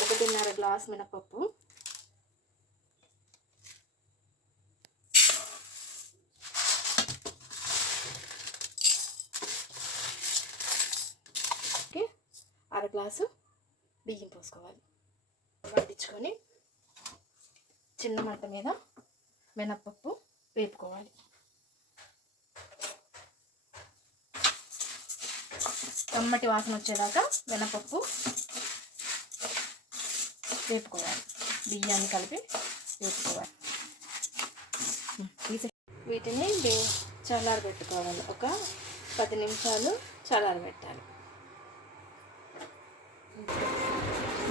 1.5 glass మినపప్పు, okay 1/2 glass బియ్యం పోసుకోవాలి. వడ్డించుకొని చిన్న మంట మీద మినపప్పు వేపుకోవాలి. కమ్మటి వాసన వచ్చేదాకా మినపప్పు వేపుకోవాలి. బియ్యాన్ని కలిపి వేపుకోవాలి. వీటిని చల్లారబెట్టుకోవాలి. ఒక 10 నిమిషాలు చల్లారబెట్టాలి.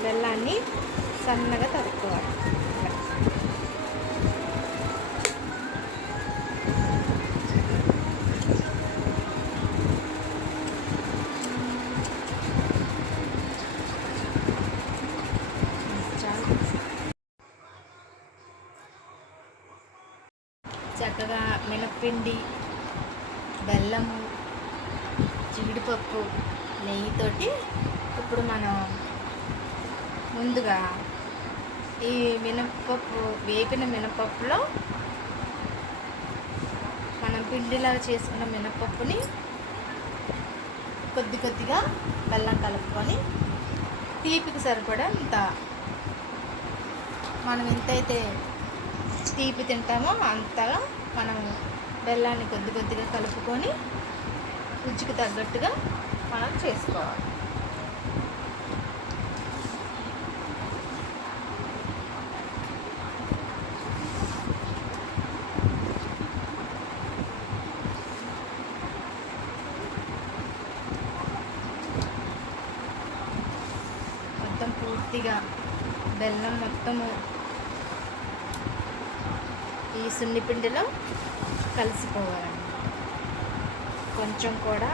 బెల్లాన్ని సన్నగా తరుక్కోవాలి. చక్కగా మినప్పిండి, బెల్లము, జీడిపప్పు, నెయ్యితోటి ఇప్పుడు మనం ముందుగా ఈ మినపప్పు వేపిన మినపప్పులో మనం పిండిలాగా చేసుకున్న మినపప్పుని కొద్ది కొద్దిగా బెల్లం కలుపుకొని తీపికి సరిపడా మనం ఎంతైతే తీపి తింటామో అంతగా మనం బెల్లాన్ని కొద్ది కొద్దిగా కలుపుకొని రుచికి తగ్గట్టుగా మనం చేసుకోవాలి. మొత్తం పూర్తిగా బెల్లం మొత్తము ఈ సున్నిపిండిలో కలిసిపోవాలండి. కొంచెం కూడా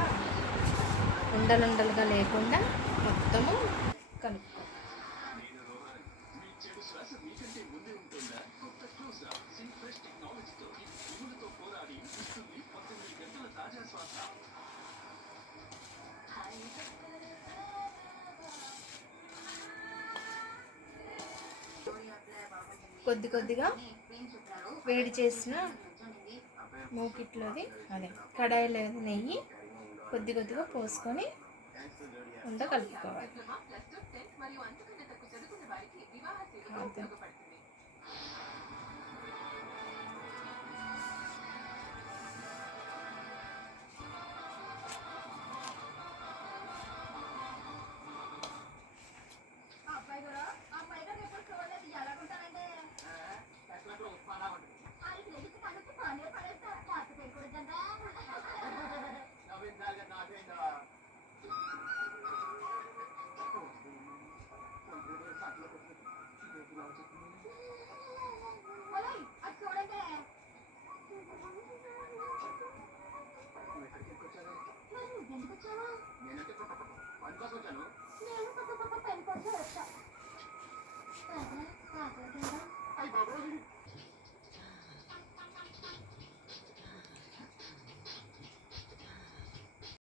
ఉండలుండలుగా లేకుండా మొత్తము కలుపుకోవాలి. కొద్ది కొద్దిగా వేడి చేసిన మూకిట్లోది అదే కడాయిలో నెయ్యి కొద్ది కొద్దిగా పోసుకొని కలుపుకోవాలి. నేను